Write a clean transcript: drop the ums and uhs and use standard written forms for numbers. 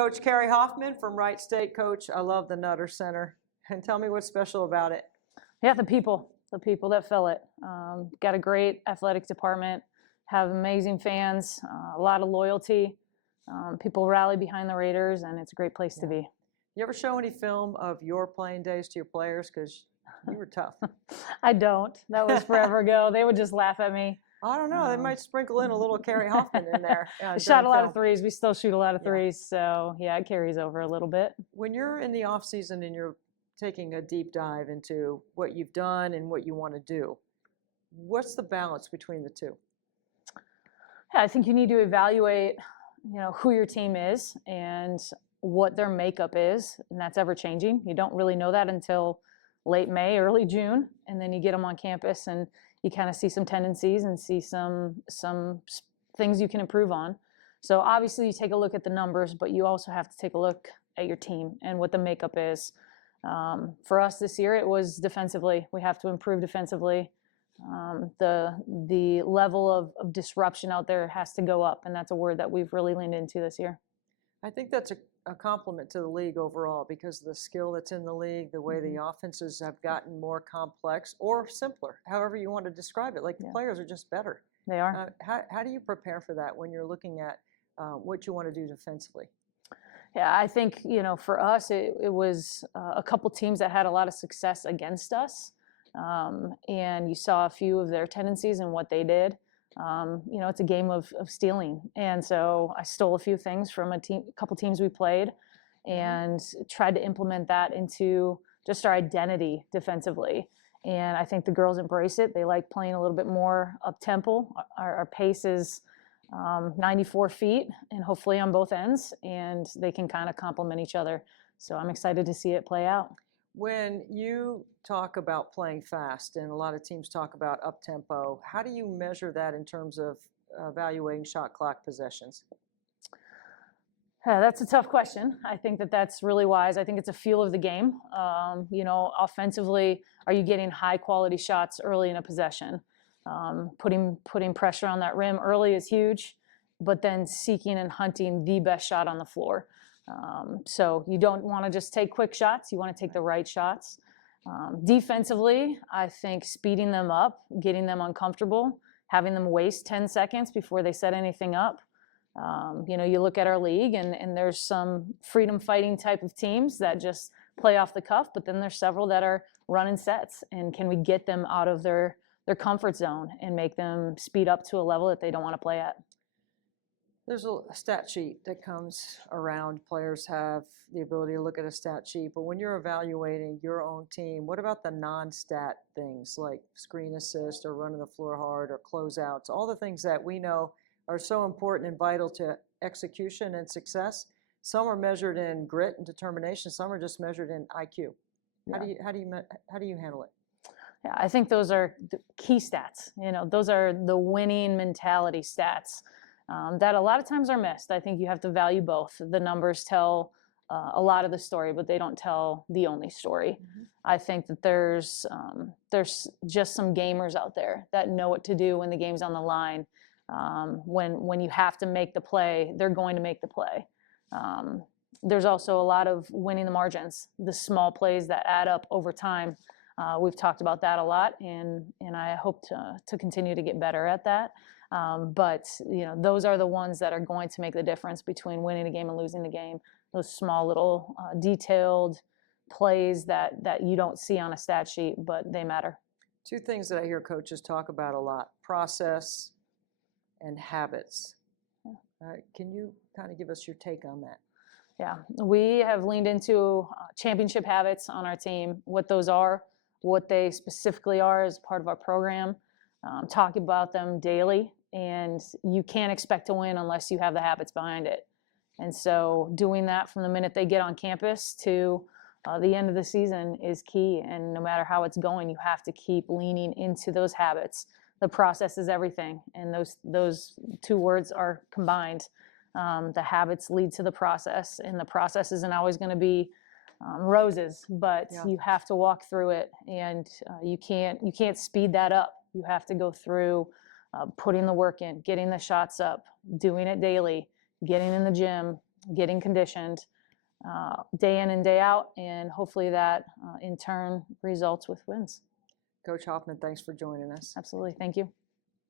Coach Kari Hoffman from Wright State. Coach, I love the Nutter Center. And tell me what's special about it. Yeah, the people that fill it. Got a great athletic department, have amazing fans, a lot of loyalty. People rally behind the Raiders, and it's a great place to be. You ever show any film of your playing days to your players? Because you were tough. I don't. That was forever ago. They would just laugh at me. I don't know. They might sprinkle in a little Kari Hoffman in there. Shot a lot of threes. We still shoot a lot of threes. So, yeah, it carries over a little bit. When you're in the off season and you're taking a deep dive into what you've done and what you want to do, what's the balance between the two? Yeah, I think you need to evaluate, who your team is and what their makeup is, and that's ever changing. You don't really know that until late May, early June, and then you get them on campus and you kind of see some tendencies and see some things you can improve on. So obviously you take a look at the numbers, but you also have to take a look at your team and what the makeup is. For us this year, it was defensively. We have to improve defensively. The level of disruption out there has to go up, and that's a word that we've really leaned into this year. I think that's a compliment to the league overall because of the skill that's in the league, the way the offenses have gotten more complex or simpler, however you want to describe it. Like the players are just better. They are. How do you prepare for that when you're looking at what you want to do defensively? Yeah, I think, for us, it was a couple teams that had a lot of success against us. And you saw a few of their tendencies and what they did. It's a game of stealing. And so I stole a few things from a couple teams we played and tried to implement that into just our identity defensively. And I think the girls embrace it. They like playing a little bit more up-tempo. Our pace is 94 feet and hopefully on both ends, and they can kind of complement each other. So I'm excited to see it play out. When you talk about playing fast, and a lot of teams talk about up-tempo, how do you measure that in terms of evaluating shot clock possessions? That's a tough question. I think that's really wise. I think it's a feel of the game. Offensively, are you getting high-quality shots early in a possession? Putting pressure on that rim early is huge, but then seeking and hunting the best shot on the floor. So you don't want to just take quick shots. You want to take the right shots. Defensively, I think speeding them up, getting them uncomfortable, having them waste 10 seconds before they set anything up. You look at our league and there's some freedom fighting type of teams that just play off the cuff, but then there's several that are running sets. And can we get them out of their comfort zone and make them speed up to a level that they don't want to play at? There's a stat sheet that comes around. Players have the ability to look at a stat sheet, but when you're evaluating your own team, what about the non-stat things like screen assist or running the floor hard or closeouts, all the things that we know are so important and vital to execution and success? Some are measured in grit and determination. Some are just measured in IQ. Yeah. How do you handle it? Yeah, I think those are the key stats. Those are the winning mentality stats. That a lot of times are missed. I think you have to value both. The numbers tell a lot of the story, but they don't tell the only story. I think that there's just some gamers out there that know what to do when the game's on the line. When you have to make the play, they're going to make the play. There's also a lot of winning the margins, the small plays that add up over time. We've talked about that a lot, and I hope to continue to get better at that. But those are the ones that are going to make the difference between winning a game and losing the game. Those small little detailed plays that you don't see on a stat sheet, but they matter. Two things that I hear coaches talk about a lot: process and habits. Can you kind of give us your take on that? Yeah, we have leaned into championship habits on our team, what those are, what they specifically are as part of our program, talk about them daily. And you can't expect to win unless you have the habits behind it. And so doing that from the minute they get on campus to the end of the season is key. And no matter how it's going, you have to keep leaning into those habits. The process is everything. And those two words are combined. The habits lead to the process, and the process isn't always going to be roses, but you have to walk through it, and you can't speed that up. You have to go through putting the work in, getting the shots up, doing it daily, getting in the gym, getting conditioned day in and day out, and hopefully that in turn results with wins. Coach Hoffman, thanks for joining us. Absolutely. Thank you.